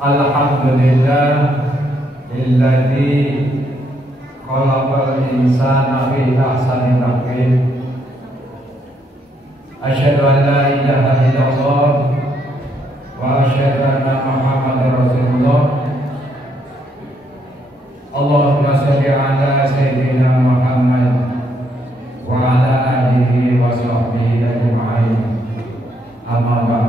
Alhamdulillah alladzi khalaqal insana fi ahsani taqwim. Asyhadu an la ilaha illallah wa asyhadu anna Muhammadar Rasulullah. Allahumma shalli ala sayyidina Muhammad wa ala alihi wa sahbihi ajma'in. Amma ba'd.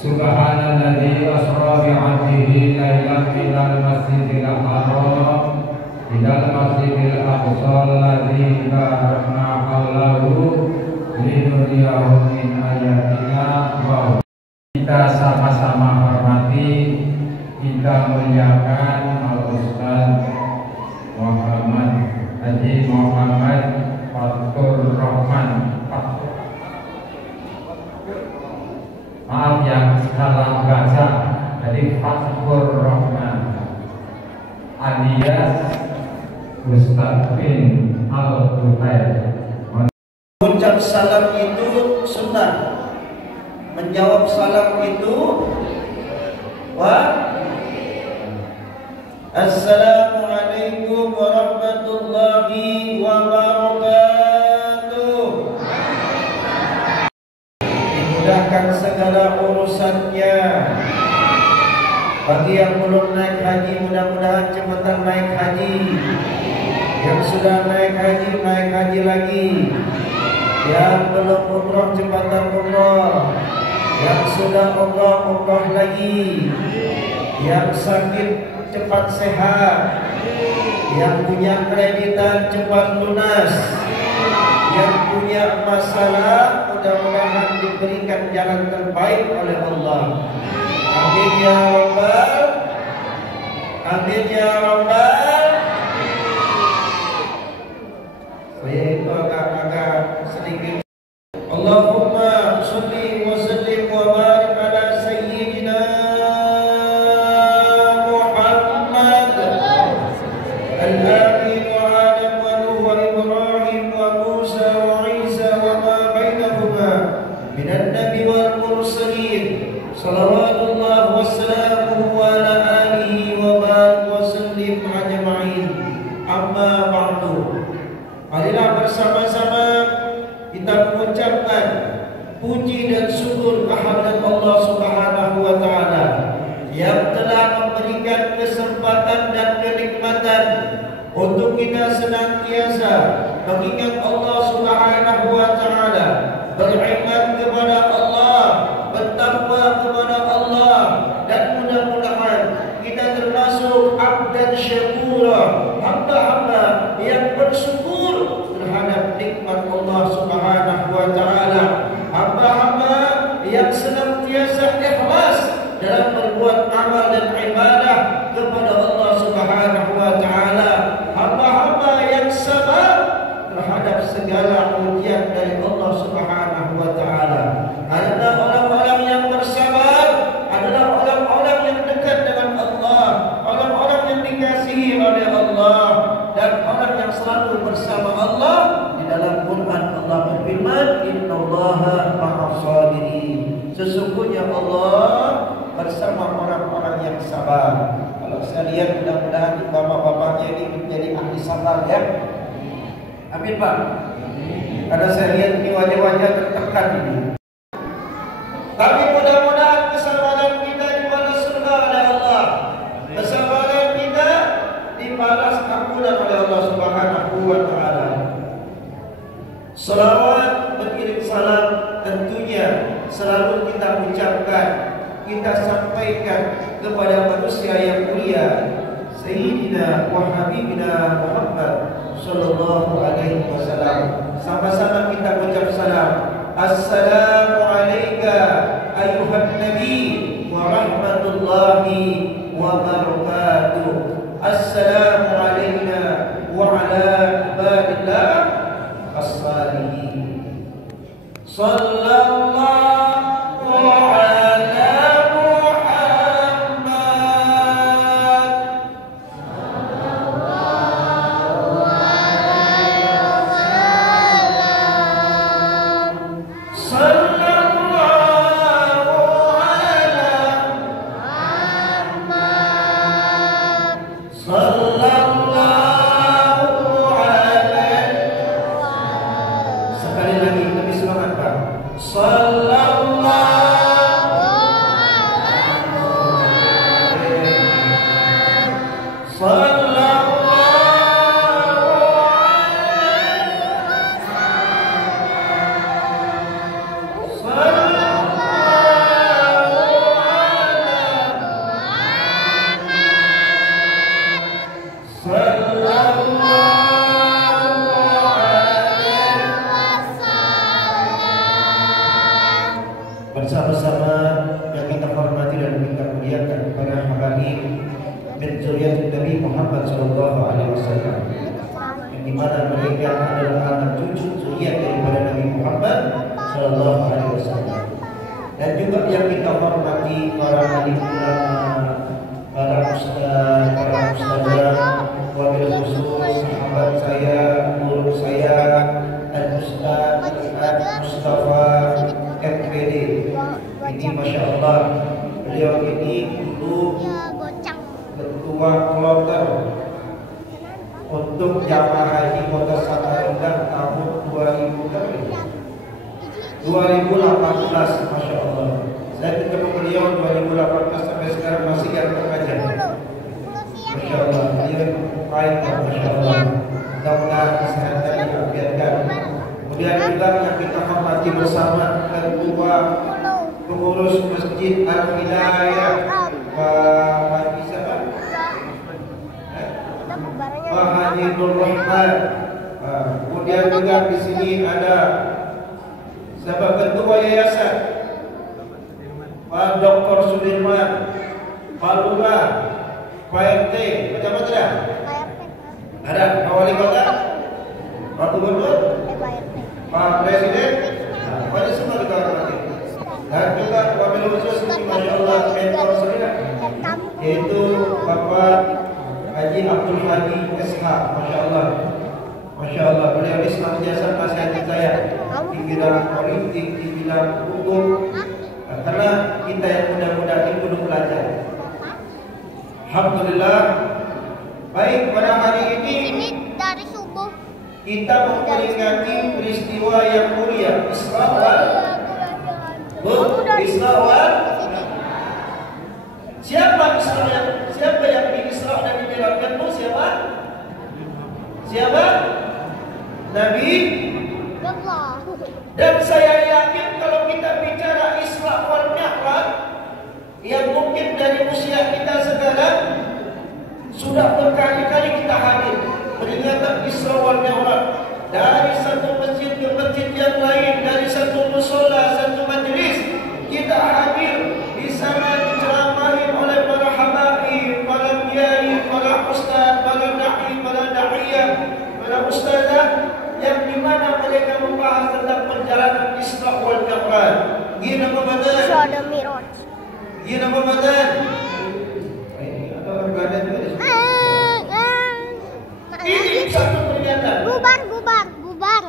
Subhanalladzi asra bi 'abdihi lailan minal masjidil haram ilal masjidil aqsa alladzi barakna hawlahu linuriyahu min ayatina wa. Kita sama-sama hormati, kita muliakan Al-Ustaz Muhammad Haji Muhammad Fathur Rahman. Maaf yang salah baca, jadi Fathur Rahman alias Ustaz bin Al-Buhair. Mengucap salam itu sunnah, menjawab salam itu Assalamualaikum warahmatullahi wabarakatuh. Dimudahkan segala urusannya. Bagi yang belum naik haji, mudah-mudahan cepat naik haji. Yang sudah naik haji lagi. Yang belum umrah cepat umrah. Yang sudah umrah lagi. Yang sakit cepat sehat, yang punya kreditan cepat lunas, yang punya masalah mudah-mudahan diberikan jalan terbaik oleh Allah. Amin ya rabbal, amin ya rabbal. Saya itu agak sedikit. Allahumma sholli wa sallim wa barik ala sayyidina salawatullah wassalamuhu ala alihi wa barik wa sallim ajma'in. Amma ba'du. Marilah bersama-sama kita mengucapkan puji dan syukur kehadirat Allah Subhanahu wa taala yang telah memberikan kesempatan dan kenikmatan untuk kita senantiasa mengingat Allah Subhanahu wa taala, beriman kepada Allah, bertakwa kepada Allah, dan mudah-mudahan kita termasuk abdan syakura, hamba-hamba yang bersyukur terhadap nikmat Allah Subhanahu wa taala, hamba-hamba yang senantiasa ikhlas dalam berbuat amal dan ibadah kepada Allah Subhanahu wa taala, hamba-hamba yang sabar terhadap segala ujian dari Allah Subhanahu wa taala. Adalah orang-orang yang bersabar, adalah orang-orang yang dekat dengan Allah, orang-orang yang dikasihi oleh Allah, dan orang yang selalu bersama Allah. Di dalam Quran Allah berfirman, innallaha ma'as sabirin. Sesungguhnya Allah bersama orang-orang yang sabar. Kalau saya lihat, mudah-mudahan bapak-bapaknya ini menjadi ahli sabar ya. Amin Pak. Karena saya lihat ini wajah-wajah tertekan ini. Tapi mudah-mudahan kesabaran kita dibalas surga oleh Allah. Kesabaran kita dibalas ampunan oleh Allah Subhanahu wa taala. Salawat berkirim salam tentunya selalu kita ucapkan, kita sampaikan kepada manusia yang mulia, Sayyidina wa Habibina Muhammad sallallahu alaihi wasallam. Sama-sama kita ucap salam. Assalamu alayka ayuhan nabi wa rahmatullahi wa barakatuh. Assalamu alayna wa ala ibadillah as-salihin. Sallallahu ala Muhammad. bersama yang kita hormati dan kita muliakan para habaib min zuriyat Nabi Muhammad sallallahu alaihi wasallam, yang dimana mereka adalah anak cucu zuriat daripada Nabi Muhammad sallallahu alaihi wasallam. Dan juga yang kita hormati para alim ulama, para ustaz, para ustazah, wabil khusus sahabat saya, guru saya, Al-Ustaz Mustafa MPD. Ini Masya Allah, beliau ini dulu ketua kloter untuk jamaah haji Kota Samarinda tahun 2018, Masya Allah. Saya ketemu beliau 2018 sampai sekarang masih ganteng aja. Masya Allah, beliau baik, Masya Allah. Mudah-mudahan kesehatan diafiatkan. Kemudian juga yang kita hormati bersama ketua pengurus Masjid Al-Hidayah, Pak Haji siapa? Pak Haji Nur Rahman. Kemudian juga di sini ada sahabat ketua yayasan Pak Dr. Sudirman, Pak Lurah, Pak RT, macam-macam dah. Ada Pak Wali Kota, Pak Gubernur, Pak Presiden, banyak semua kita hormati. Dan juga wabil khusus Masya Allah mentor saya, yaitu Bapak Haji Abdul Hadi SH, Masya Allah. Masya Allah, beliau ini senantiasa nasihatin saya di bidang politik, di bidang hukum, karena kita yang muda-muda ini perlu belajar. Alhamdulillah. Baik, pada hari ini dari subuh kita memperingati peristiwa yang mulia Isra wal Siapa yang di-Isra dan di-Mi'rajkan itu siapa? Siapa? Nabi Allah. Dan saya yakin kalau kita bicara Isra wal Mi'raj, yang mungkin dari usia kita sekarang sudah berkali-kali kita hadir peringatan Isra wal Mi'raj, dari satu masjid ke masjid yang lain, dari satu mushola, satu majlis kita hadir di sana, diceramahi oleh para habaib, para kiai, para ustaz, para dai, para da'iyah, para ustazah, yang dimana mereka membahas tentang perjalanan Isra wal Mi'raj. Gina Ramadan. Isra dan Mi'raj. Gina Ramadan. Apa berada juga di sini? Ini satu pernyataan. Bubar.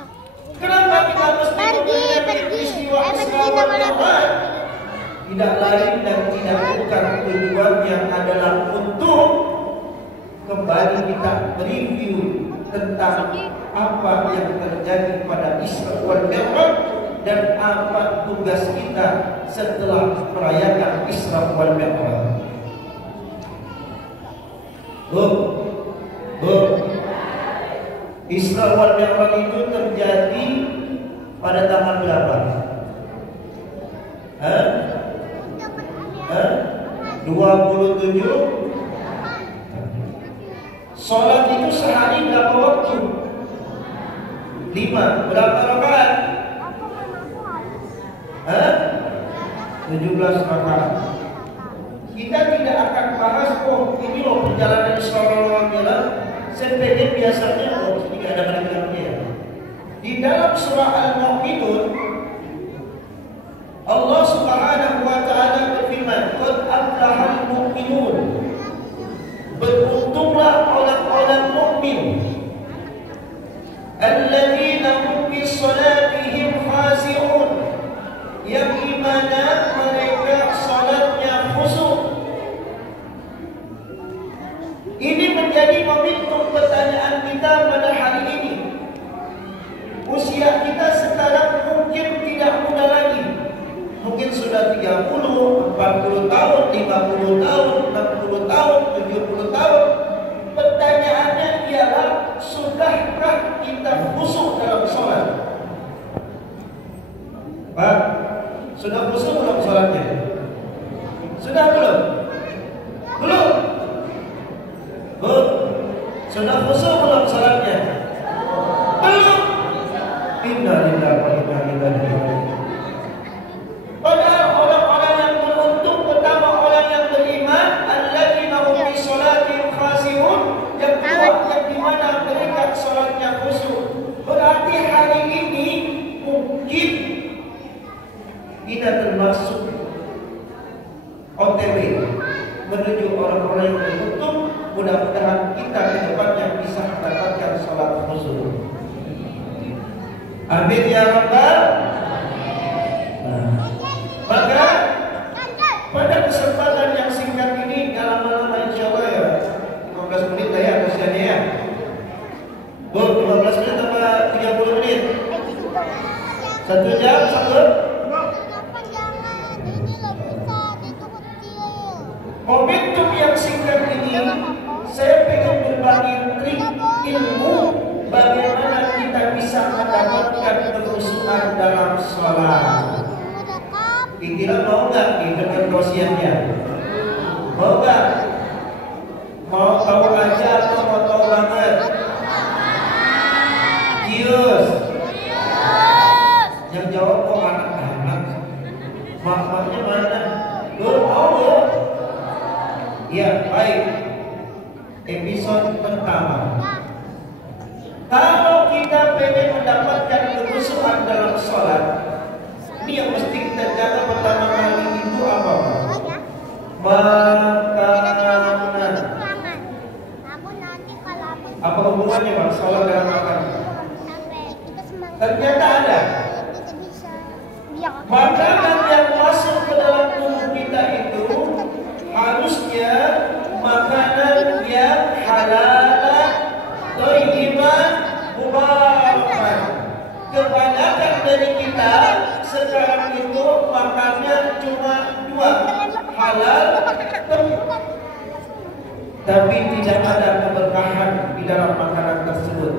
Kenapa kita mesti memperingati peristiwa Isra wal Mi'raj? Tidak lain dan tidak bukan tujuannya adalah untuk kembali kita mereview tentang apa yang terjadi pada Isra wal Mi'raj dan apa tugas kita setelah merayakan Isra wal Mi'raj. Isra wal Mi'raj itu terjadi pada tanggal berapa? 27. Sholat itu sehari berapa waktu? 5. Berapa rakaat? 17 rakaat. Kita tidak akan bahas, ini loh perjalanan Isra wal Mi'raj. CPD biasanya tidak ada kalimatnya. Di dalam surah Al-Mu'minun, Allah Subhanahu wa taala berfirman, "Qad aflahal mu'minun." Beruntunglah orang-orang mukmin. Alladzina hum fi salatihim khashi'un. Yang dimana mereka salatnya khusyuk. Ini menjadi momentum pertanyaan kita pada hari ini. Usia kita sekarang mungkin tidak muda lagi. Mungkin sudah 30, 40 tahun, 50 tahun, 60 tahun, 70 tahun. Pertanyaannya ialah, sudahkah kita khusyuk dalam sholat? Pak, sudah khusyuk belum sholatnya? Sudah belum? Belum? Sudah khusyuk belum sholatnya? Belum? Inna lillahi wa inna ilaihi raji'un. Padahal orang-orang OTW menuju orang-orang yang beruntung. Mudah-mudahan kita ke depannya bisa mendapatkan sholat khusyuk. Amin ya rabbal. Maka pada kesempatan yang singkat ini, gak lama-lama insya Allah ya, 15 menit lah ya kasihannya ya. Bu, 15 menit apa 30 menit? 1 jam, 1? Momentum yang singkat ini, saya pengen berbagi trik ilmu bagaimana kita bisa mendapatkan kekhusyukan dalam sholat. Pikiran mau nggak nih dengan dosiannya? Mau nggak? Mau tahu aja atau mau tahu banget? Kius. Yang jawab kok anak-anak. Makanya mana? Mau lo? Ya baik. Episode pertama. Kalau kita pengen mendapatkan kekhusyukan dalam sholat, ini yang mesti kita jaga pertama kali itu apa? Makanan. Apa hubungannya Bang? Sholat dalam makan? Ternyata ada. Makanan yang masuk ke dalam tubuh kita itu harusnya makanan yang halal, thayyiban, mubarakah. Kebanyakan dari kita sekarang itu makannya cuma 2, halal, tapi tidak ada keberkahan di dalam makanan tersebut.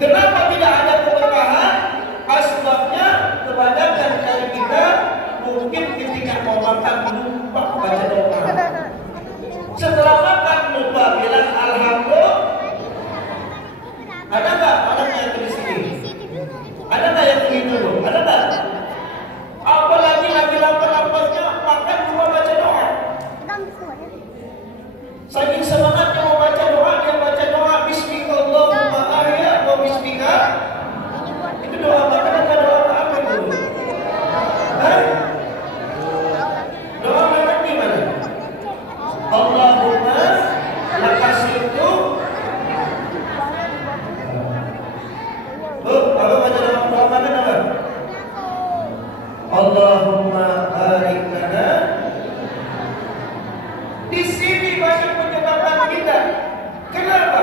Kenapa tidak ada keberkahan? Asbabnya kebanyakan dari kita mungkin ketika mau makan lupa baca doa. Setelah makan lupa bilang alhamdulillah. Ada nggak orang yang di sini? Ada nggak yang begitu loh? Ada nggak? Apalagi lagi lapar-laparnya makan lupa baca doa. Saking semangatnya mau baca doa, dia baca doa Bismillahirrahmanirrahim ahya wa bismika. Itu doa makan atau doa apa itu? Hah? Doa makan di mana? Allahumma lakasirtu. Apa baca doa makan apa? Allahumma barik lana. Di sini banyak penyebabkan kita. Kenapa?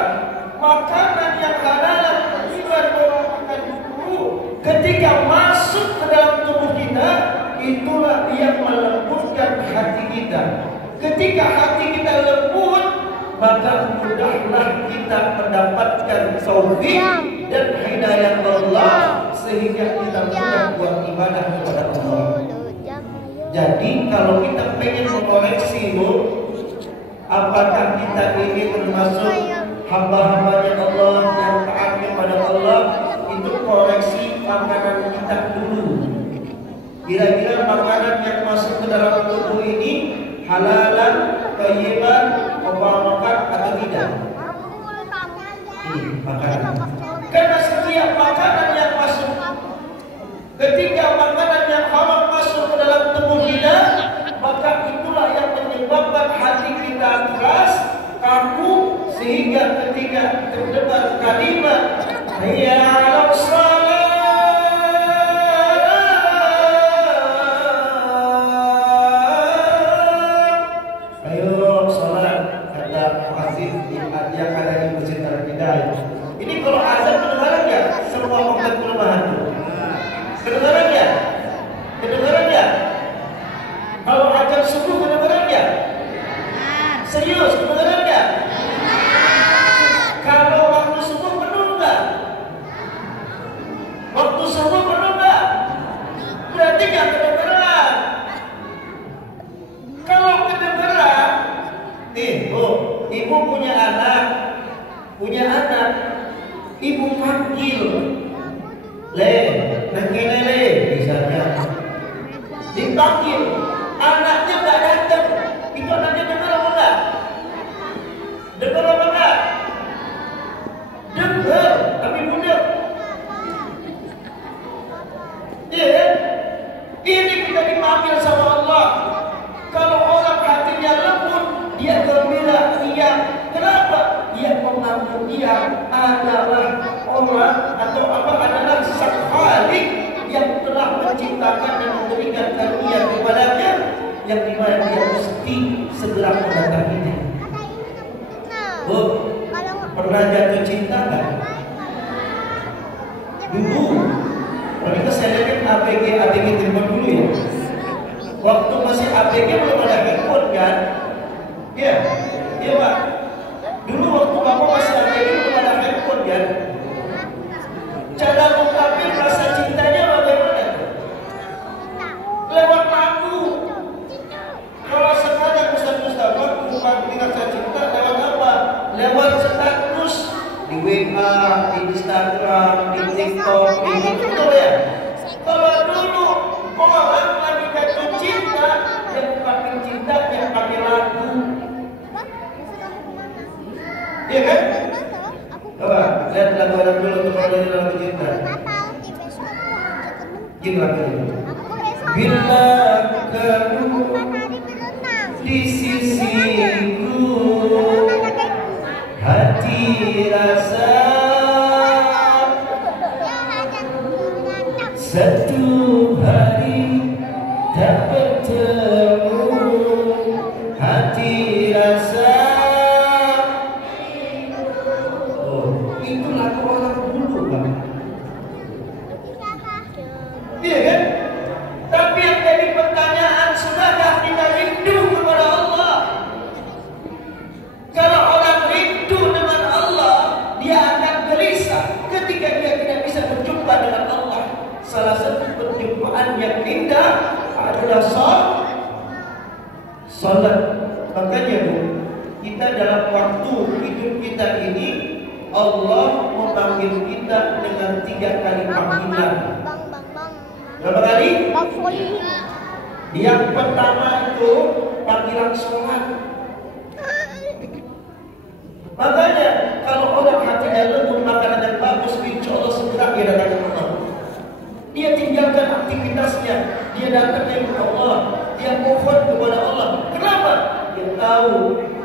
Makanan yang halal bukan doa makan dulu. Ketika masuk ke dalam tubuh kita, itulah yang melembutkan hati kita. Ketika hati kita lembut, maka mudahlah kita mendapatkan taufik dan hidayah Allah sehingga kita mudah buat ibadah kepada Allah. Jadi kalau kita pengen mengoreksi bu, apakah kita ini termasuk hamba-hambanya Allah yang taat kepada Allah, itu koreksi makanan kita dulu. Kira-kira makanan yang masuk ke dalam tubuh ini halalan, thayyiban, mubarakah atau tidak? Makanan. Karena setiap makanan yang masuk, ketika makanan yang haram masuk ke dalam tubuh kita, maka itulah yang menyebabkan hati kita keras, kaku, sehingga ketika terdengar kalimat hayya 'alas shalah, ayo salat, kata masjid yang ada di Masjid Al-Hidayah. Ini kalau azan kedengaran ya semua komplek perumahan itu. Kedengaran ya? Kedengaran ya? Kalau azan subuh kedengaran ya? Serius kedengaran ya? Kalau waktu subuh penuh enggak? Waktu subuh penuh enggak? Berarti enggak kedengaran. Kalau kedengaran, ibu punya anak, ibu panggil, lele, misalnya, dipanggil, anaknya nggak datang, itu anaknya dengar apa enggak? yang dimana dia mesti segera mendatanginya. Bu, pernah jatuh cinta nggak? Dulu, kalau saya lihat ABG telepon dulu ya. Waktu masih ABG belum ada handphone kan? Iya, iya Pak. Dulu waktu bapak masih ABG belum ada handphone kan? Cara mengungkapkan rasa cintanya bagaimana? Lewat lagu. Kalau sekarang Ustaz mengungkapkan rasa cinta lewat apa? Lewat status di WA, di Instagram, di TikTok, di YouTube ya. Kalau dulu orang lagi jatuh cinta, yang ungkapin cinta yang pakai lagu. Iya kan? Coba lihat lagu dulu untuk kalau lagu cinta. Gini lagunya. Bila kamu di sisiku, hati rasa satu hari tak bertemu, hati rasa. Oh, itu lagu orang dulu Pak. Iya kan? Tapi yang jadi pertanyaan, sudahkah kita rindu kepada Allah? Kalau orang rindu dengan Allah, dia akan gelisah ketika dia tidak bisa berjumpa dengan Allah. Salah satu perjumpaan yang indah adalah salat. Makanya Bu, kita dalam waktu hidup kita ini, Allah memanggil kita dengan 3 kali panggilan. Berapa kali? Yang pertama itu panggilan sholat. Makanya kalau orang hatinya lembut, makanan yang bagus, insya Allah segera dia datang ke Allah. Dia tinggalkan aktivitasnya, dia datang kepada Allah, dia mohon kepada Allah. Kenapa? Dia tahu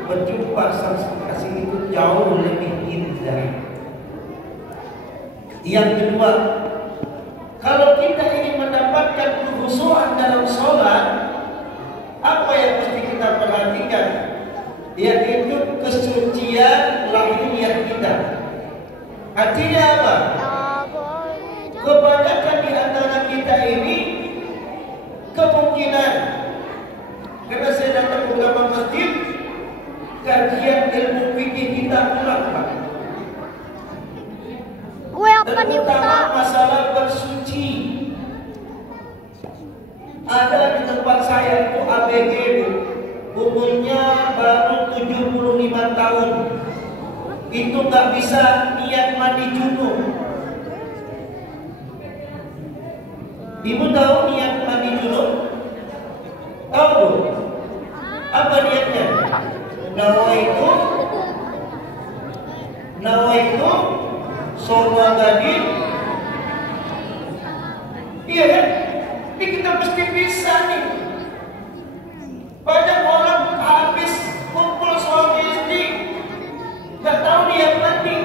berjumpa sang kekasih itu jauh lebih indah. Yang kedua, kalau kita ingin mendapatkan kekhusyuan dalam sholat, apa yang mesti kita perhatikan? Yaitu kesucian lahiriah kita. Artinya apa? Kebanyakan di antara kita ini kemungkinan, karena saya datang ke beberapa masjid, kajian ilmu fikih kita kurang Pak. Terutama masalah bersuci. Ada di tempat saya itu ABG, umurnya baru 75 tahun. Itu nggak bisa niat mandi junub. Ibu tahu niat mandi junub? Tahu Bu? Apa niatnya? Nawaitu Sorwa tadi. Iya kan? Ini kita mesti bisa nih. Banyak orang habis kumpul suami istri, gak tahu niat mandi,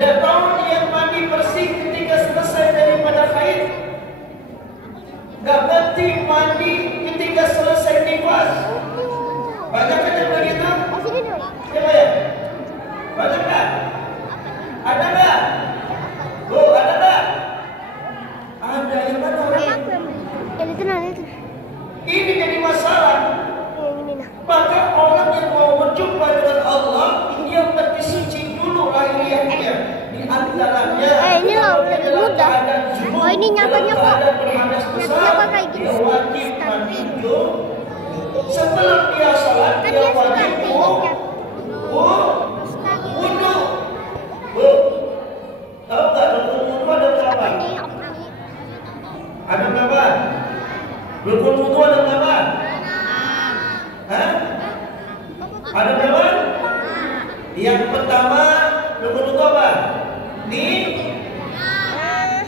gak tahu niat mandi bersih ketika selesai daripada haid, gak ngerti mandi ketika selesai nifas. Banyak kan yang begitu? Coba ya. Banyak kan? Ada nggak? Oh, ada nggak? Ada yang mana orang? Ini jadi masalah. Maka orang yang mau berjumpa dengan Allah, dia mesti suci dulu lahiriahnya. Di antaranya, ini loh, lebih mudah. Oh, ini nyatanya kok. Nyatanya kayak gitu. Dia wajib mandi junub. Sebelum dia sholat, dia wajib wudu. Bu, tahu nggak rukun wudu ada berapa? Ada berapa? Rukun wudu ada berapa? Hah? Ada berapa? Yang pertama rukun wudu apa?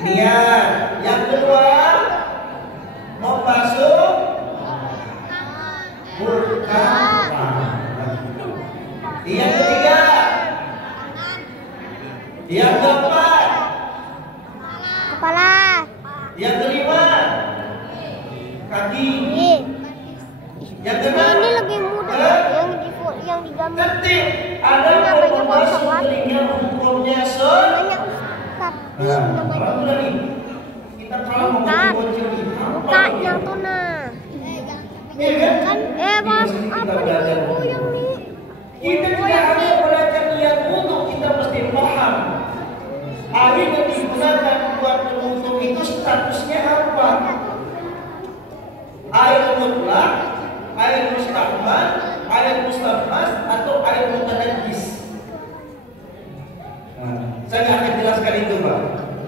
Niat. Yang kedua membasuh bukan. Yang ketiga, yang keempat, kepala, yang kelima, kaki. Yang Nah, keenam, ini lebih mudah yang digambar. tertib. Ada yang masuk telinga hukumnya Namanya Ustaz. Kalau udah nih, kita kalau mau bocil nih, Mukanya tuh nah. Iya kan? Mas, apa itu yang nih? Kita tidak hanya belajar niat wudhu, kita mesti paham air yang digunakan buat berwudhu itu statusnya apa? Air mutlak, air mustahmal, air mustammas, atau air mutanajjis. Saya nggak akan jelaskan itu, Pak.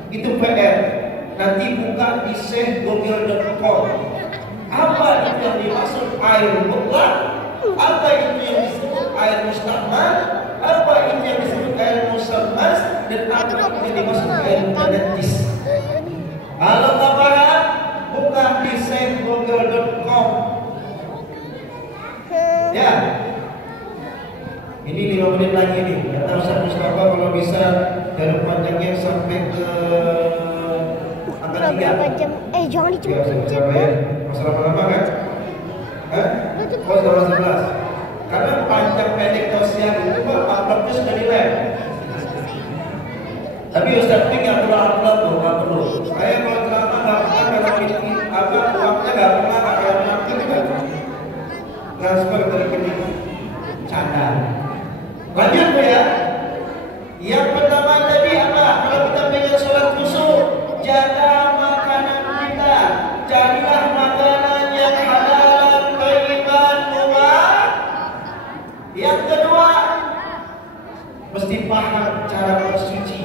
Itu PR. Nanti buka di sehgogel.com. Apa itu yang dimaksud air mutlak? Apa itu yang disebut air mustahmal? Apa itu yang disebut air mustammas? Dan apa itu yang dimaksud air mutanajjis? Kalau tak paham, buka di sehgogel.com. Ya. Ini 5 menit lagi nih. Kata Ustaz Mustafa kalau bisa jarum panjangnya sampai ke angka 3. Berapa jam? Jangan dicepet-cepet ya. Masalah lama kan? Oh, 11. Karena panjang pendek tausiah itu uploadnya sudah di web. Tapi Ustaz ini nggak perlu upload tuh, nggak perlu. Saya kalau selama nggak pernah kalau uangnya nggak pernah pakai anak itu kan transfer ke rekening canda. Lanjut ya. Yang pertama tadi apa? Kalau kita pengen sholat khusyuk, jaga makanan kita. Carilah makanan yang halal, thayyiban, mubah. Yang kedua, mesti paham cara bersuci,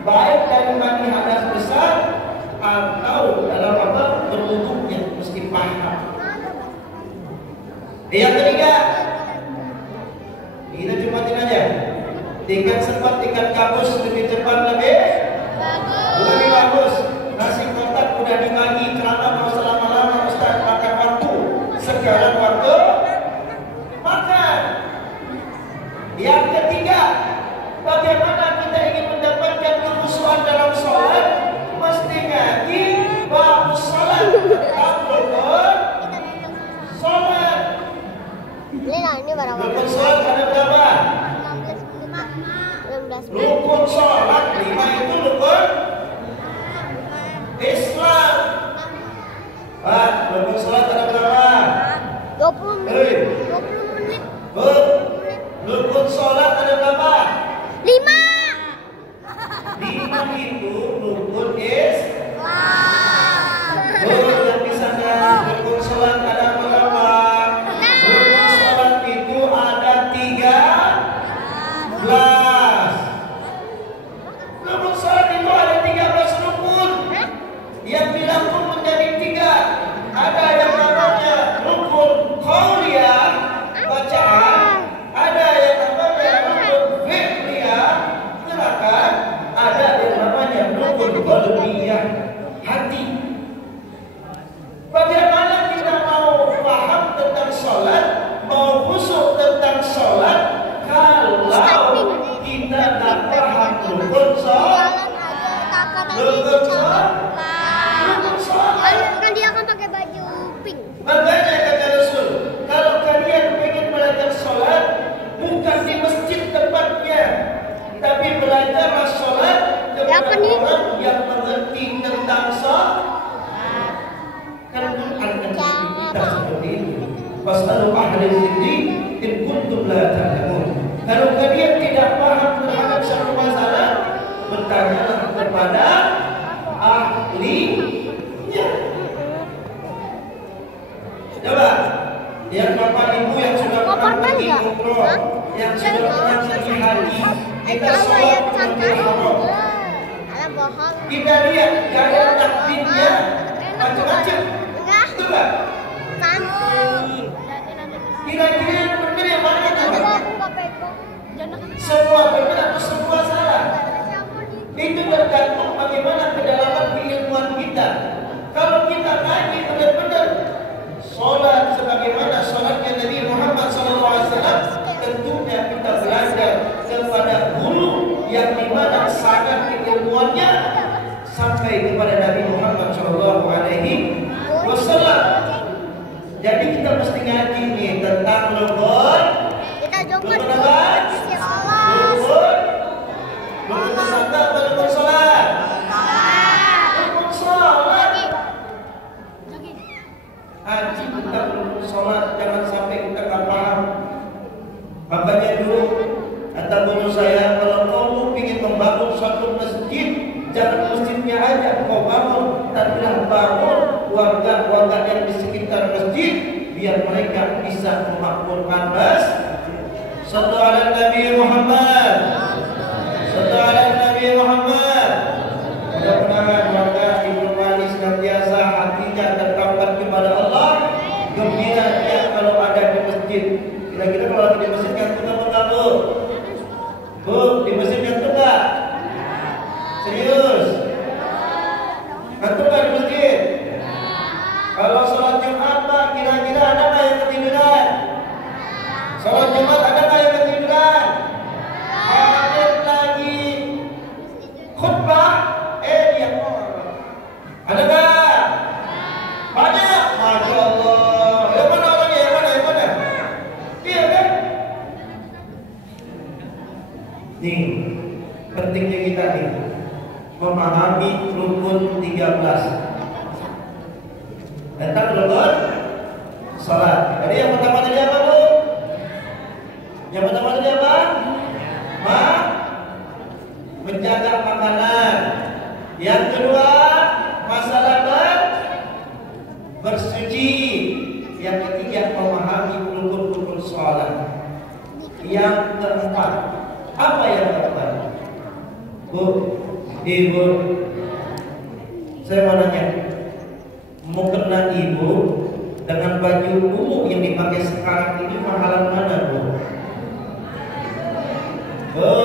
baik dari mandi hadas besar atau dalam apa berwudu yang mesti paham. Yang ketiga, kita cepatin aja. Tingkat cepat, tingkat kampus lebih cepat lebih bagus. Nasi kotak udah dibagi, celana mau selama-lama Ustaz makan waktu. Sekarang waktu makan. Yang ketiga, bagaimana kita ingin mendapatkan kekhusyuan dalam sholat? Mesti ngaji bab sholat. Rukun sholat. Ini berapa? Rukun sholat ada berapa? 16. Rukun sholat 5 itu rukun Islam. Pak, rukun sholat ada berapa? 20 menit. 20 menit. Rukun sholat ada berapa? 5. 5 itu rukun Islam. Yang bisa rukun sholat ada berapa? Rukun sholat itu ada 13. Rukun sholat itu ada 13 rukun yang dirangkum menjadi 3. Ada yang namanya rukun qauliyah, bacaan. Ada yang namanya rukun fi'liyah, gerakan. Ada yang namanya rukun qalbiyah, hati. Bagaimana kita mau paham tentang sholat, mau khusyuk tentang sholat, kalau kita tak paham rukun sholat? Rukun sholat? Kan dia akan pakai baju pink. Makanya kata Rasul, kalau kalian ingin belajar sholat, bukan di masjid tempatnya, tapi belajarlah sholat kepada orang yang mengerti tentang sholat. Kan Quran kita seperti itu. Fas'alu ahla dzikri in kuntum la ta'lamun. Kalau kalian tidak paham terhadap satu masalah, bertanyalah kepada ahlinya. Coba, yang bapak ibu yang sudah pernah pergi umroh, yang sudah pernah pergi haji, kita sholat berjamaah. Kita lihat gaya takbirnya macam-macam. Betul nggak? Kira-kira yang benar yang mana tuh? Semua benar atau semua salah? Itu tergantung bagaimana kedalaman keilmuan kita. Kalau kita ngaji benar-benar sholat sebagaimana sholatnya Nabi Muhammad SAW, tentunya kita belajar kepada guru yang dimana sangat keilmuannya sampai kepada Nabi Muhammad SAW. Jadi kita mesti ngaji nih tentang rukun. Kita jumpa Rukun di apa? sisi Allah. Rukun salat apa rukun salat? Rukun salat. Haji tentang rukun salat jangan sampai kita nggak paham. Makanya dulu kata guru saya, kalau kamu ingin membangun suatu masjid, jangan masjidnya aja kau bangun, tapi bangun warga-warga yang di sekitar masjid biar mereka bisa memakmurkan masjid. Sallu ala Nabi Muhammad. Sallu ala Nabi Muhammad. Mudah-mudahan warga Ibnu Mali senantiasa hatinya terpakat kepada Allah, gembira dia kalau ada di masjid. Kira-kira kalau ada di masjid ngantuk apa enggak, Bu? Bu, di masjid ngantuk enggak? Serius? Ngantuk enggak di masjid? Kalau sholat Jumat, Pak, kira-kira ada nggak yang ketiduran? Sholat Jumat ada nggak yang ketiduran? Hadir lagi khutbah, dia ada nggak? Banyak, masya Allah. Yang mana orangnya? Yang mana? Yang mana? Iya kan? Nih, pentingnya kita nih memahami rukun 13. Tentang rukun salat. Jadi yang pertama tadi apa, Bu? Yang pertama tadi apa? Menjaga makanan. Yang kedua, masalah bersuci. Yang ketiga, memahami rukun-rukun salat. Yang keempat, apa yang keempat? Bu, Ibu, saya mau nanya, mau kena ibu dengan baju ungu yang dipakai sekarang ini mahalan mana, Bu? Bu,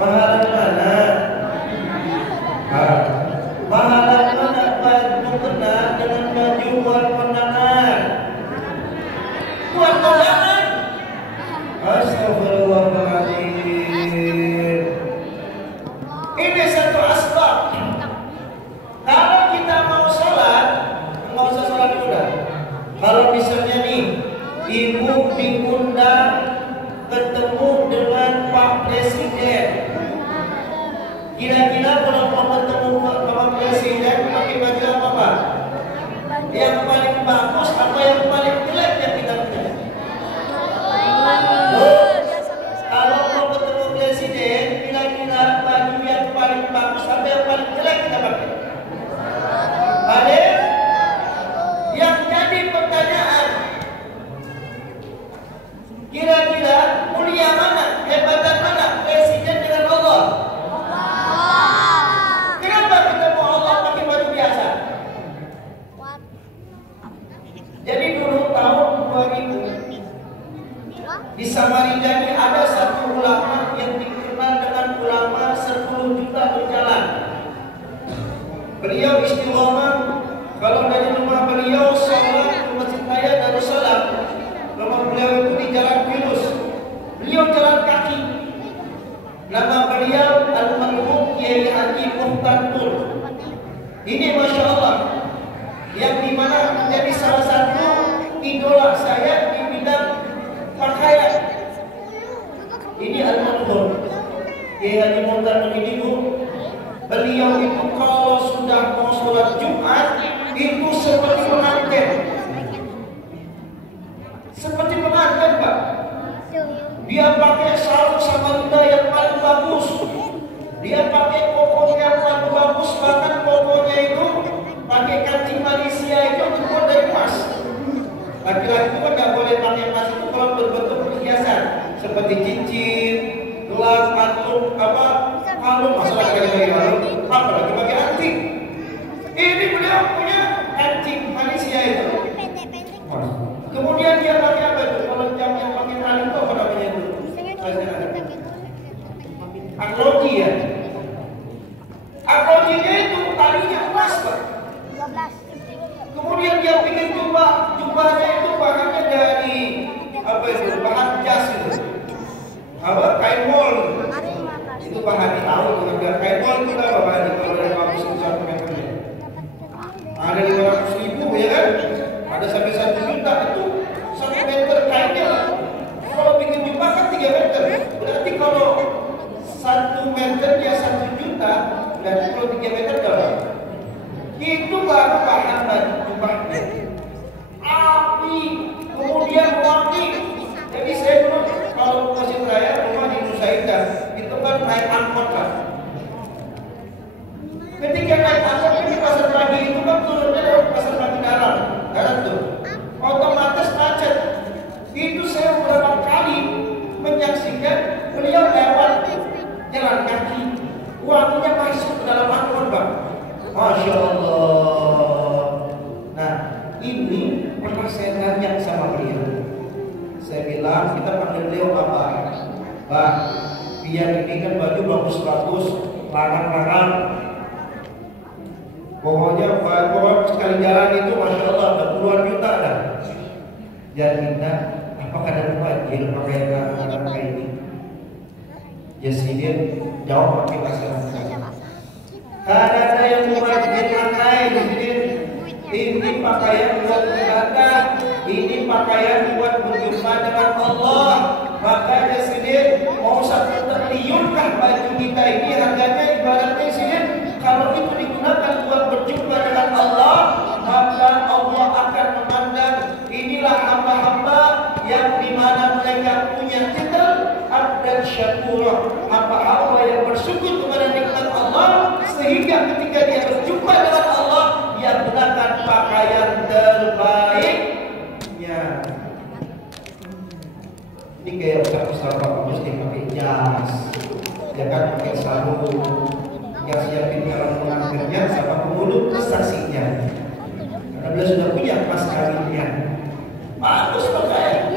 mahalan mana? Mahalan mana baju kena dengan baju buat kondangan? Buat kondangan? Astagfirullahaladzim. Ini satu asbab. Kalau kita mau sholat, nggak usah sholat dulu dah. Kalau misalnya nih, ibu diundang ketemu dengan Pak Presiden, kira-kira kalau mau ketemu Pak Presiden pakai baju apa, Pak? Yang paling bagus apa yang paling jelek yang kita punya? Kalau mau ketemu Presiden, kira-kira baju yang paling bagus apa yang paling jelek kita pakai? Ada yang jadi pertanyaan, kira-kira mulia mana, hebatan mana Presiden dengan Allah? Kenapa kita mau Allah pakai baju biasa? Jadi dulu tahun 2000 di Samarinda ini ada satu ulama yang dikenal dengan ulama 10 juta berjalan. Beliau istiqomah. Kalau dari rumah beliau sholat ke Masjid Raya Darussalam, rumah beliau itu di Jalan Virus. Beliau jalan kaki. Nama beliau Al-Marhum Kiai Haji Muhtar Nur. Ini masya Allah, yang dimana menjadi salah satu idola saya di bidang pakaian. Ini Al-Marhum Kiai Haji Muhtar Nur ini, Bu. Beliau itu kalau sudah mau sholat Jumat itu seperti pengantin. Seperti pengantin, Pak. Dia pakai sarung Samarinda yang paling bagus. Dia pakai koko yang paling bagus, bahkan kokonya itu pakai kancing Malaysia itu terbuat dari emas. Laki-laki itu kan nggak boleh pakai emas itu kalau berbentuk perhiasan seperti cincin, gelang, antum, kalung, masalah kayak kalung, apalagi pakai anting. Ini beliau punya kancing Malaysia itu. Kemudian dia pakai apa itu? Kalau jam yang pakai tali itu apa namanya itu? Akroji ya. Akrojinya itu talinya emas, Pak. Kemudian dia bikin jubahnya itu bahannya dari apa itu? Bahan jas itu. Ada sampai 1 juta itu 1 meter kainnya. Kalau bikin jubah kan 3 meter. Berarti kalau 1 meternya 1 juta, berarti kalau 3 meter berapa? Itu baru bahan baju jubahnya. Api, kemudian wangi. Jadi saya dulu kalau Masjid Raya rumah di Nusa Indah, itu kan naik angkot kan. Ketika naik angkot ini pasar pagi itu kan turunnya lewat pasar pagi darat tuh, otomatis macet. Itu saya beberapa kali menyaksikan beliau lewat jalan kaki, wanginya masuk ke dalam angkot bang. Masya Allah. Nah ini pernah saya tanya sama beliau. Saya bilang kita panggil beliau apa? Pak, biar ini kan baju bagus-bagus, larang-larang. Pokoknya sekali jalan itu Masya Allah ada puluhan juta dah. Jadi kita apakah ada wajib pakai larang kayak ini? Ya Sidin jawab pakai bahasa Arab. Ada yang wajib pakai Sidin. Ini pakaian buat ibadah, ini pakaian buat berjumpa dengan Allah. Makanya Sidin mau 1 triliunkah baju kita ini harganya ibaratnya Sidin. Kalau itu digunakan buat berjumpa dengan Allah, maka Allah akan memandang inilah hamba-hamba yang dimana mereka punya titel abdan syakur, hamba-hamba yang bersyukur kepada nikmat Allah, sehingga ketika dia berjumpa dengan Allah, dia gunakan pakaian terbaiknya. Ini kayak ustaz-ustaz mesti pakai jas, jangan pakai sarung. Yang siapin kalau pengantinnya sama penghulu saksinya. Karena beliau sudah punya pas kawinnya. Bagus pakaian.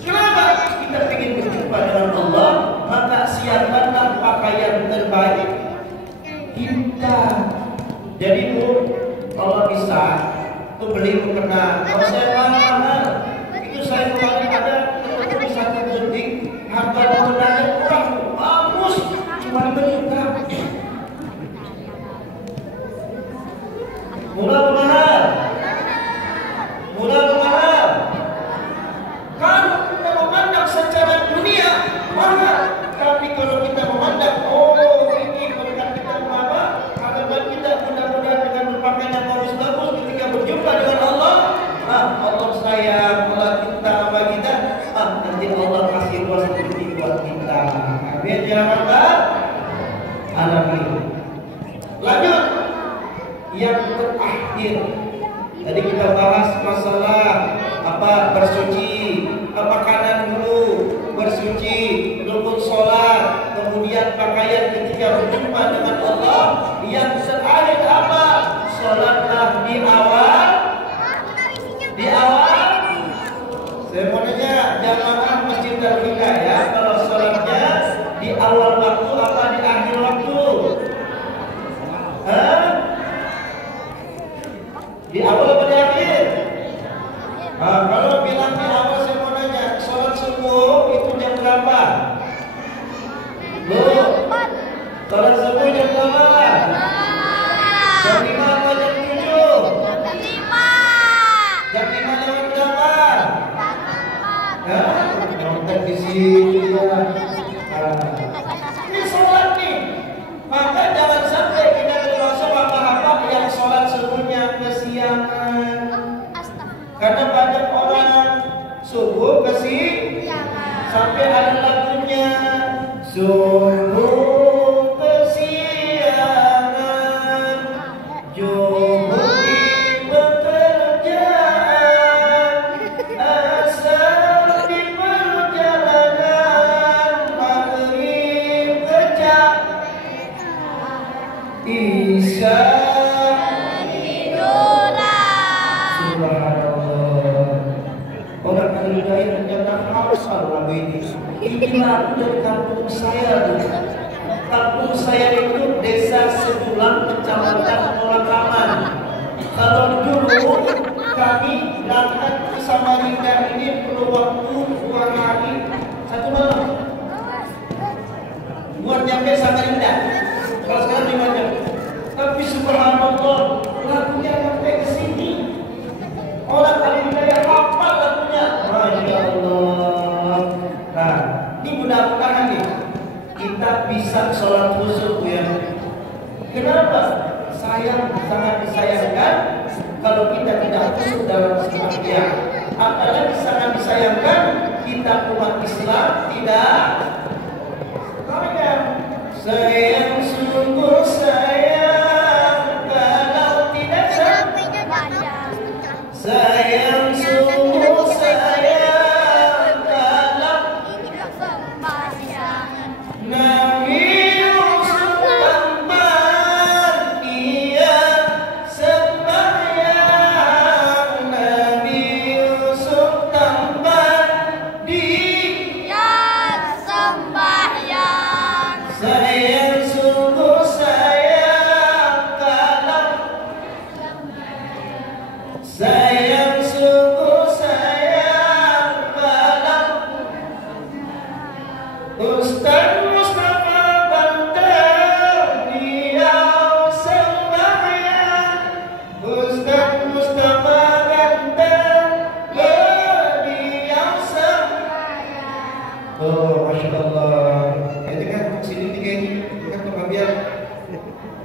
Kenapa kita ingin berjumpa dengan Allah? Maka siapkanlah pakaian terbaik kita. Jadi Bu, kalau bisa tuh beli mukena. Kalau saya mahal, itu saya kemarin ada di satu butik harga mukenanya murah, bagus. Cuma 5 juta. Murah atau mahal? Murah atau mahal? Kalau kita memandang secara dunia mahal, tapi kalau kita memandang ini berkat kita apa? Karena kita mudah-mudahan dengan berpakaian yang bagus-bagus ketika berjumpa dengan Allah, Allah sayang, Allah cinta sama kita, nanti Allah kasih luas rezeki buat kita. Amin ya rabbal alamin. Lanjut yang terakhir. Tadi kita bahas masalah bersuci, makanan dulu, bersuci, rukun sholat, kemudian pakaian ketika berjumpa dengan Allah. Yang terakhir apa? Sholatlah di awal. Saya mau nanya jamaah Masjid Al-Hidayah, kalau sholatnya di awal waktu apa di akhir waktu? Di awal apa di akhir? Kalau bilang di awal, saya mau nanya, sholat subuh itu jam berapa? Sholat subuh jam berapa? Jam 5 atau jam 7? Jam 5 jam berapa? Nonton di sini juga. Ini sholat nih. Maka jangan sampai kita termasuk hamba-hamba yang sholat subuhnya kesiangan. Karena banyak orang subuh kesiangan sampai ada lagunya subuh kesiangan, juhud di pekerjaan, asal di perjalanan, maghrib kejap, isya lagu ini. Ini lagu dari kampung saya tuh. Kampung saya itu desa Sedulang, kecamatan Nolakaman. Kalau dulu kami berangkat ke Samarinda ini perlu waktu 2 hari 1 malam buat nyampe Samarinda. Kalau sekarang 5 jam. Tapi subhanallah lagunya sampai ke sini. yang sangat disayangkan kalau kita tidak masuk dalam Islamnya. Apalagi sangat disayangkan kita umat Islam tidak sayang, sungguh sayang kalau tidak sayang, sungguh sayang kalau Nabi Yusuf tampan dia sembahyang, Nabi Yusuf tampan dia sembahyang. sayang, sungguh sayang kalau sayang, sungguh sayang kalau Ustaz Mustafa Banter beliau sembahyang, Ustaz Mustafa Banter beliau sembahyang. Oh, Masya Allah. Itu kan sini tiga ini kan pembagian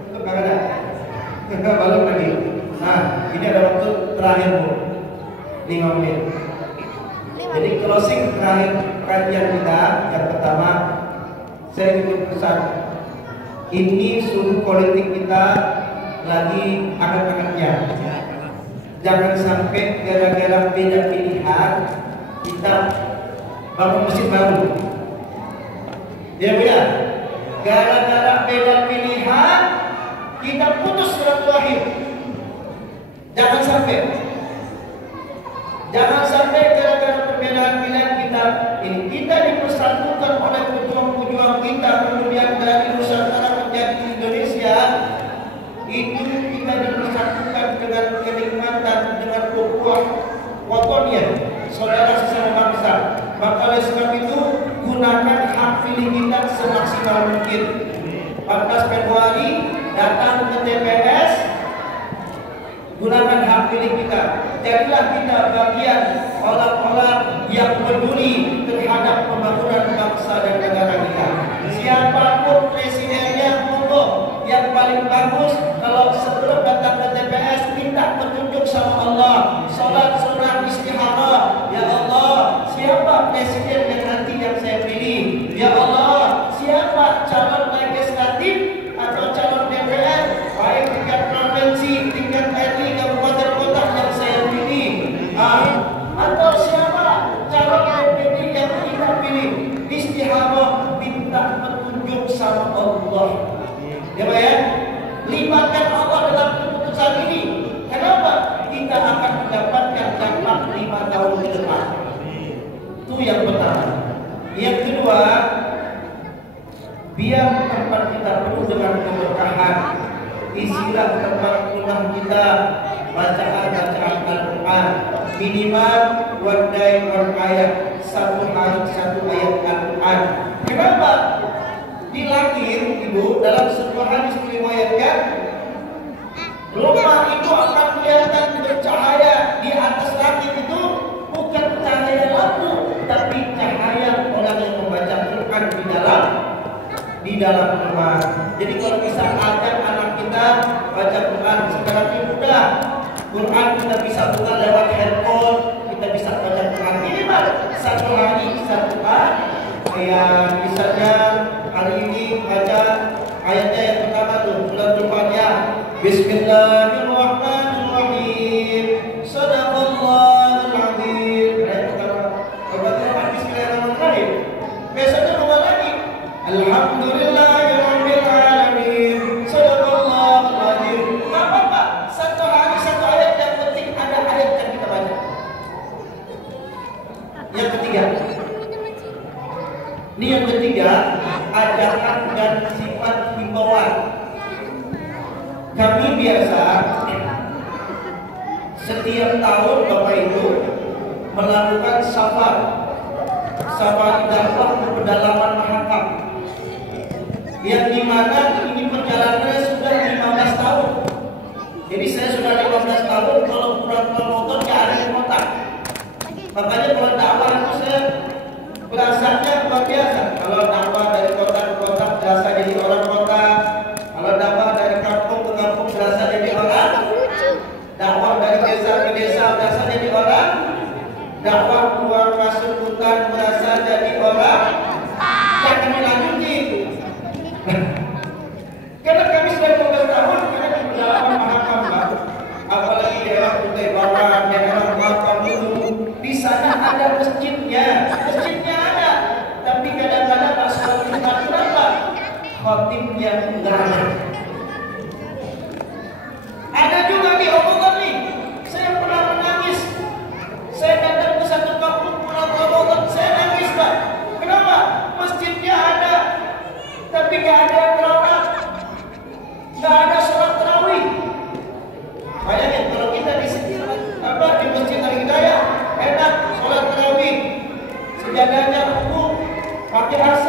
untuk ada balon lagi. Nah, ini ada waktu terakhir Bu, 5 menit. Jadi closing terakhir kajian kita yang pertama, saya ingin pesan, ini suhu politik kita lagi hangat-hangatnya. Jangan sampai gara-gara beda pilihan kita bangun mesin baru. Ya Bu ya, gara-gara beda pilihan kita putus silaturahim. Jangan sampai gara-gara perbedaan pilihan kita ini kita dipersatukan oleh pejuang-pejuang kita, kemudian dari Nusantara menjadi Indonesia, itu kita dipersatukan dengan kenikmatan, dengan ukhuwah watoniyah, saudara sesama bangsa. Maka oleh sebab itu gunakan hak pilih kita semaksimal mungkin. 14 Februari datang ke TPS, gunakan hak pilih kita. Jadilah kita bagian orang-orang yang peduli terhadap pembangunan bangsa dan negara kita. Siapapun presidennya, monggo yang paling bagus kalau sebelum datang ke TPS minta petunjuk sama Allah, salat sunnah istikharah. Ya Allah, siapa presiden yang nanti yang saya pilih? Ya Allah, siapa calon legislatif atau calon DPR, baik tingkat provinsi, tingkat RI, kabupaten kota yang saya pilih, atau siapa calon DPD yang kita pilih? Istikharah, minta petunjuk sama Allah. Ya Pak ya, libatkan Allah dalam keputusan ini. Kenapa? Kita akan mendapatkan dampak 5 tahun ke depan. Itu yang pertama. Yang kedua, biar tempat kita penuh dengan keberkahan, isilah tempat rumah kita bacaan-bacaan Al-Quran, minimal one day one ayat, satu hari satu ayat Al-Quran. Kenapa? Di langit, Ibu, dalam sebuah hadis diriwayatkan, rumah itu akan kelihatan bercahaya. Di atas langit itu bukan cahaya lampu, tapi cahaya orang yang membaca Quran di dalam rumah. Jadi kalau bisa ajak anak kita baca Quran, sekarang ini mudah. Quran kita bisa buka lewat handphone, kita bisa baca Quran minimal satu hari satu ayat. Misalnya hari ini baca ayatnya yang pertama tuh surat Al-Fatihah. Bismillahirrahmanirrahim. Shadaqallahul azim. Ayat pertama. Al-Fatihah Bismillahirrahmanirrahim. Besoknya ubah lagi. Alhamdulillahirabbil alamin. Shadaqallahul azim. Enggak apa-apa. Satu hari satu ayat, yang penting ada ayat yang kita baca. Yang ketiga. Ini yang ketiga, ajakan dan sifat himbauan. Kami biasa setiap tahun Bapak Ibu melakukan safari dakwah ke pedalaman Mahakam, yang dimana ini perjalanannya sudah 15 tahun. Jadi saya sudah 15 tahun kalau pulang motor ke area kota. Makanya kalau dakwah itu saya berasanya luar biasa. Kalau dakwah dari kota ke kota berasa jadi orang kota. Kalau dakwah dari kampung ke kampung berasa jadi desa ke desa berasa jadi orang, dakwah keluar masuk hutan berasa jadi orang, jangan dilanjutin. Karena kami sudah 12 tahun karena di pedalaman Mahakam, apalagi daerah Kutai Barat, daerah Mahakam di sana ada masjidnya ada, tapi kadang-kadang pas sholat Jumat kenapa? Khotibnya enggak ada. Ada juga di omongan nih, saya pernah menangis. Saya datang ke satu kampung pulang omongan, saya nangis Pak. Kenapa? Masjidnya ada, tapi nggak ada yang terawih, nggak ada sholat tarawih. Bayangin kalau kita di masjid Al-Hidayah enak sholat tarawih, sejadahnya umum, pakai AC,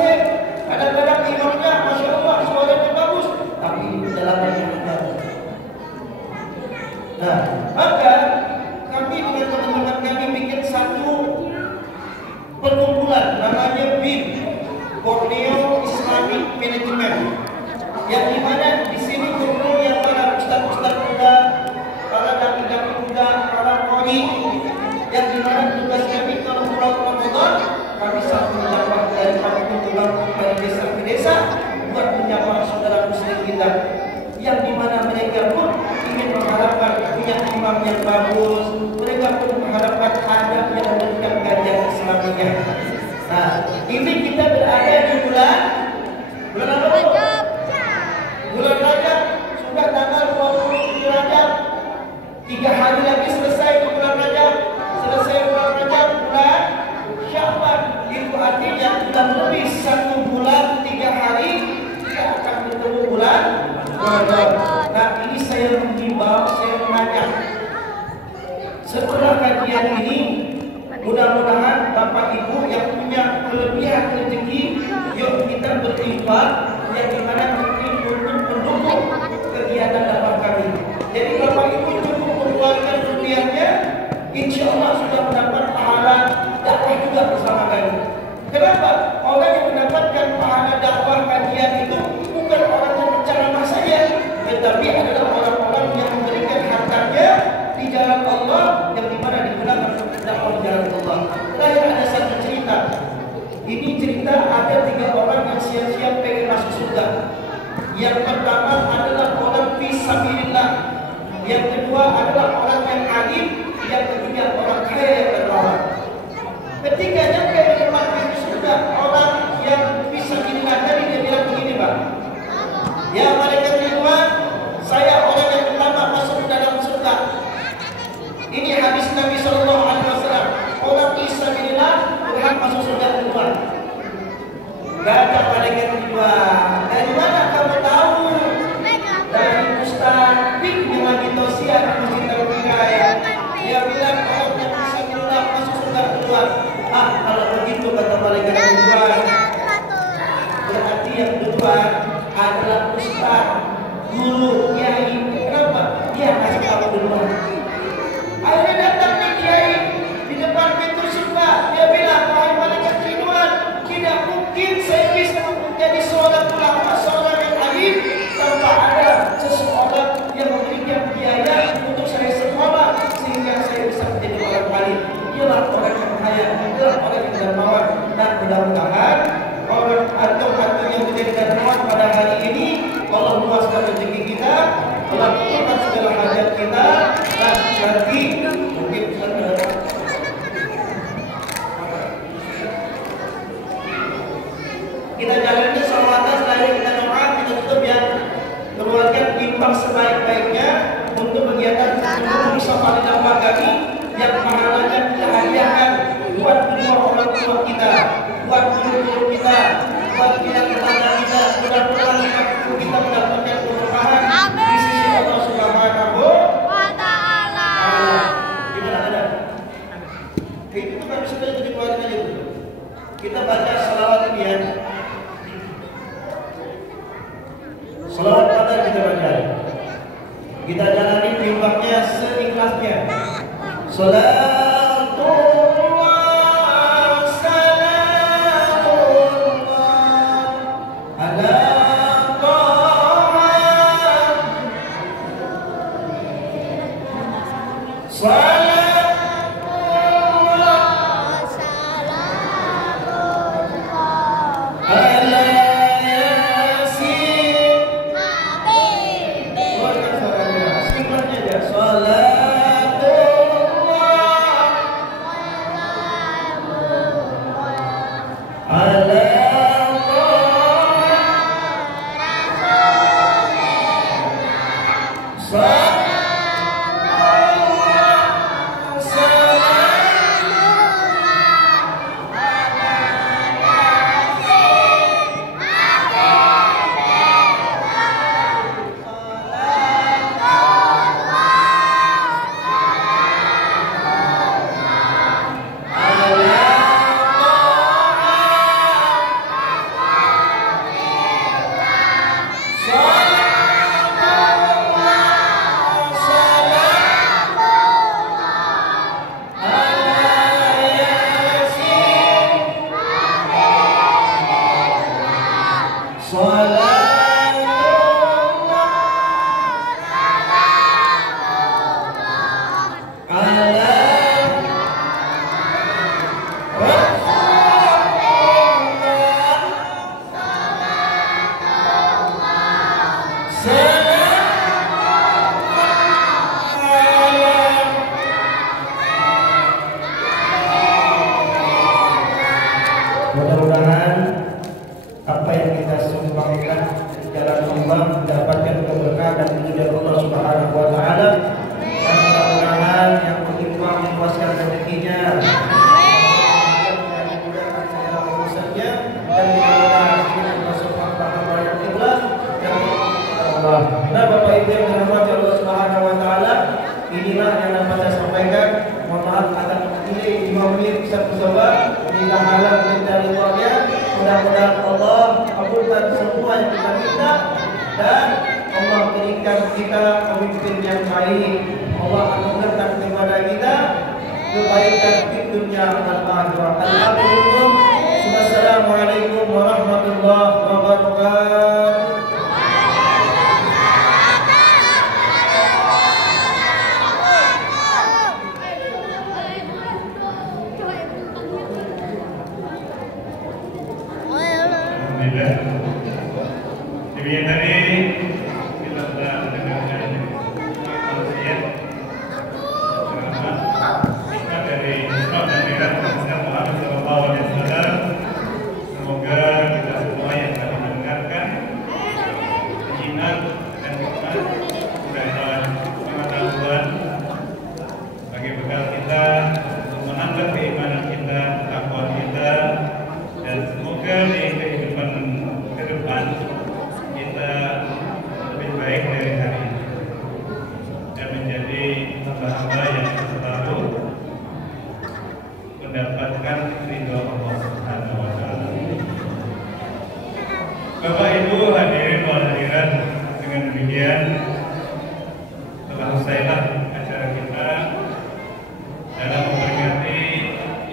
kadang-kadang imamnya masya Allah suaranya bagus, tapi di pedalaman tidak. Nah, maka kami dengan teman-teman kami bikin satu perkumpulan namanya BIM, Borneo Islamic Management, yang dimana di sini kumpul yang para ustaz-ustaz muda, para daki-daki muda, para qori, yang dimana tugas kami kalau pulang Ramadan kami satu mendapat dari kampung ke kampung, dari desa ke desa buat menyapa saudara muslim kita, yang dimana mereka pun ingin mengharapkan punya imam yang bagus, mereka pun mengharapkan adab yang memberikan kajian Islamiyah. Nah, ini kita berada di bulan apa? Bulan Rajab, sudah tanggal 27 Rajab, 3 hari lagi selesai ke bulan Rajab, selesai bulan Rajab, bulan Sya'ban, itu artinya sudah lebih 1 bulan 3 hari kita akan bertemu bulan Rajab. Nah, ini saya mengimbau, saya mengajak setelah kajian ini, mudah-mudahan Bapak Ibu yang punya kelebihan rezeki, yuk kita berinfak yang dimana untuk mendukung kegiatan dakwah kami. Jadi Bapak Ibu cukup mengeluarkan rupiahnya, insya Allah sudah mendapat pahala dakwah juga bersama kami. Kenapa? Orang yang mendapatkan pahala dakwah kajian itu bukan orang yang berceramah saja, tetapi adalah orang-orang yang memberikan hartanya di jalan Allah, yang dimana digunakan untuk dakwah di jalan Allah. Saya ada satu cerita. Ini cerita ada 3 orang yang siap-siap pengen masuk surga. Yang pertama adalah orang fisabilillah, yang kedua adalah orang yang alim, yang ketiga orang kaya yang dermawan. Ketika nyampe di depan pintu surga, orang yang fisabilillah tadi dia bilang begini, Pak. Ya malaikat Ridwan, saya orang yang pertama masuk ke dalam surga. Ini hadis Nabi Sallallahu Alaihi Wasallam. Orang fisabilillah berhak masuk surga duluan. Kata malaikat Ridwan, dari mana kamu tahu? Dari Ustaz Bik yang lagi tausiah di Masjid Al-Hidayah. Dia bilang orang yang fisabilillah masuk surga duluan. Kalau begitu kata malaikat Ridwan, berarti yang duluan adalah Ustaz, guru, kiai. Kenapa? Dia kasih tahu duluan. Akhirnya datang nih kiai di depan pintu surga. Dia bilang, wahai malaikat Ridwan, tidak mungkin saya bisa menjadi seorang ulama, seorang yang alim tanpa ada seseorang yang memberikan biaya untuk saya sekolah sehingga saya bisa menjadi orang alim. Dialah orang yang kaya, dialah orang yang dermawan. Dan mudah-mudahan orang atau yang menjadi dermawan pada hari ini, Allah luaskan rezeki kita, Allah luaskan segala hajat kita, dan nanti mungkin kita jalannya salawatan, setelah kita doa, kita tutup yang keluarkan infak sebaik-baiknya untuk kegiatan guru Musafa dakwah kami yang pahalanya kita hadiahkan buat kedua orang tua kita, buat guru-guru kita, buat tetangga kita, mudah-mudahan kita mendapatkan keberkahan di sisi Allah Subhanahu wa Ta'ala. Gimana ada? Itu bukan sudah jadi keluarga itu. Kita baca salawat ini ya. Salawat pada kita baca. Kita jalani infaknya seikhlasnya. Salatullah salamullah ala Taha Mudah-mudahan apa yang kita sumbangkan di jalan Allah mendapatkan keberkahan dan ridho dari Allah Subhanahu wa taala. Dan mudah-mudahan yang beriman memuaskan rezekinya. Nah, Bapak Ibu yang dirahmati Allah Subhanahu wa taala, inilah yang dapat saya sampaikan. Mohon maaf atas ini 5 menit satu sobat bila halal dari keluarga. Mudah-mudahan Allah kabulkan semua yang kita minta dan Allah berikan kita pemimpin yang baik. Allah anugerahkan kepada kita kebaikan di dunia dan akhirat. Alhamdulillah. Wassalamualaikum warahmatullahi wabarakatuh. Demikian tadi kita telah mendengarkan tausiah hikmah dari Imam dan Mi'raj Muhammad sallallahu alaihi wasallam. Semoga kita semua yang telah mendengarkan iman dan hikmah mendapat pengetahuan bagi bekal kita untuk menambah keimanan kita, takwa kita, dan semoga di kehidupan ke depan kita lebih baik dari hari ini dan menjadi hamba-hamba yang selalu mendapatkan ridho Allah Subhanahu wa taala. Bapak Ibu hadirin wal hadirat, dengan demikian telah usailah acara kita dalam memperingati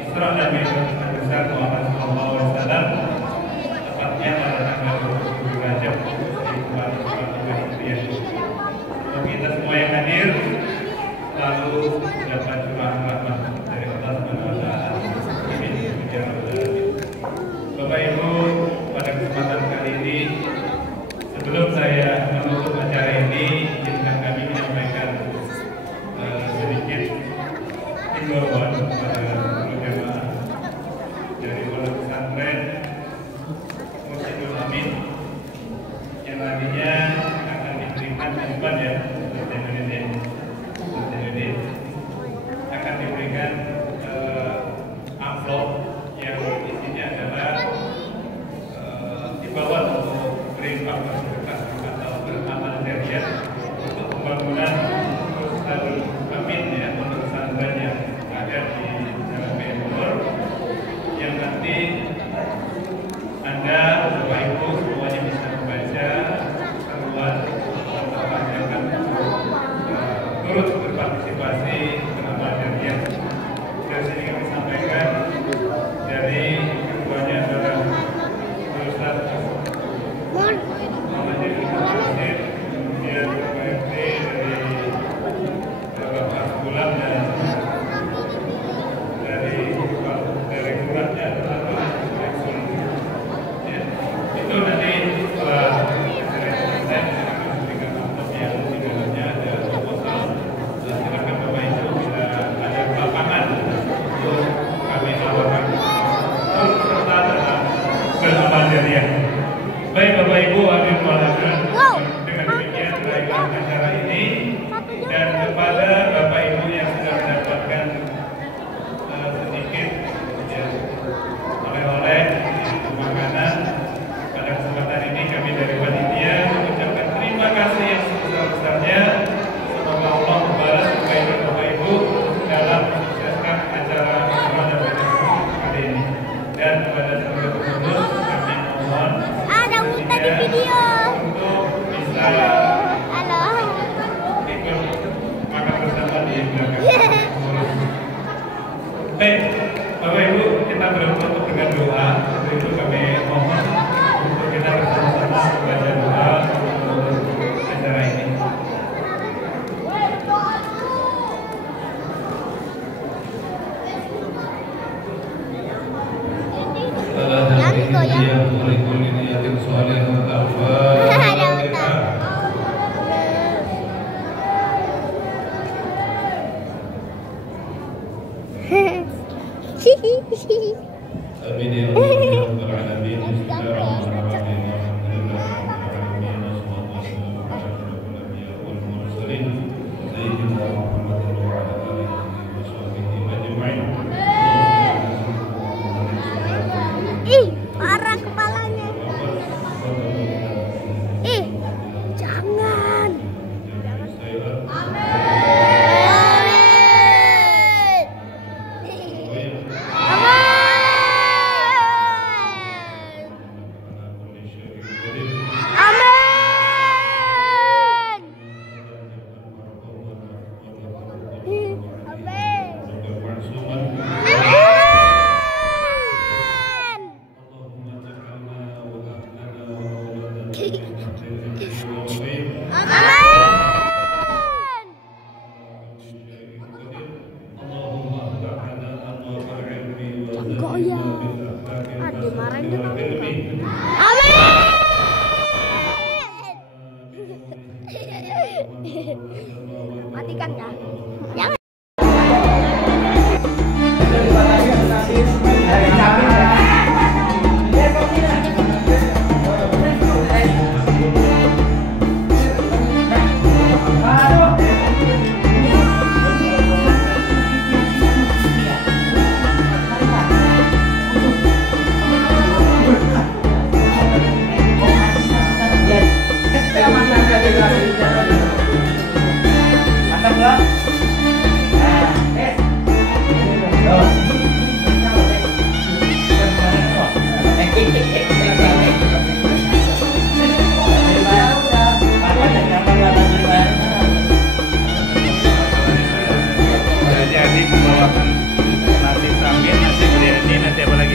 Isra dan Mi'raj Nabi besar Muhammad sallallahu alaihi wasallam, tepatnya pada tanggal 27 Rajab 1445 Hijriah. Semoga kita semua yang hadir selalu dapat curahan rahmat dari Allah Subhanahu wa taala. Amin. Bapak Ibu, pada kesempatan kali ini sebelum saya menutup acara ini, izinkan kami menyampaikan sedikit himbauan kepada seluruh jemaah dari Pondok Pesantren Musyiddul Amin yang nantinya akan diberikan depan ya, akan diberikan amplop yang isinya adalah imbauan untuk berinfak bersedekah atau beramal jariah untuk pembangunan Musyiddul Amin ya, Pondok Pesantren yang ada di Jalan Bogor, yang nanti Anda Bapak Ibu semuanya bisa membaca seruan yang akan turut berpartisipasi beramal jariah. sekalian. Baik Bapak Ibu hadirin undangan, dengan demikian rangkaian acara ini dan kepada Bapak Ibu yang sudah mendapatkan sedikit ya, oleh-oleh makanan pada kesempatan ini kami dari panitia mengucapkan terima kasih yang sebesar-besarnya. Semoga Allah membalas kebaikan Bapak Ibu dalam mensukseskan acara Ramadan kali ini. Dan kepada seluruh pengurus kami mohon Ada Uta di video. untuk bisa Halo. ikut makan bersama di belakang pengurus. Baik, Bapak Ibu, kita berdoa dengan doa. Untuk itu kami mohon untuk kita bersama-sama membaca doa untuk acara ini. Amin ya rabbal alamin. Bismillahirrahmanirrahim. Ih, parah kepalanya. Ih, jangan. Amin. Goyang. Dimarahin dengan amin. Matikan ya. Jangan. Jadi membawakan nasi sambil, nasi biryani, nasi apa lagi?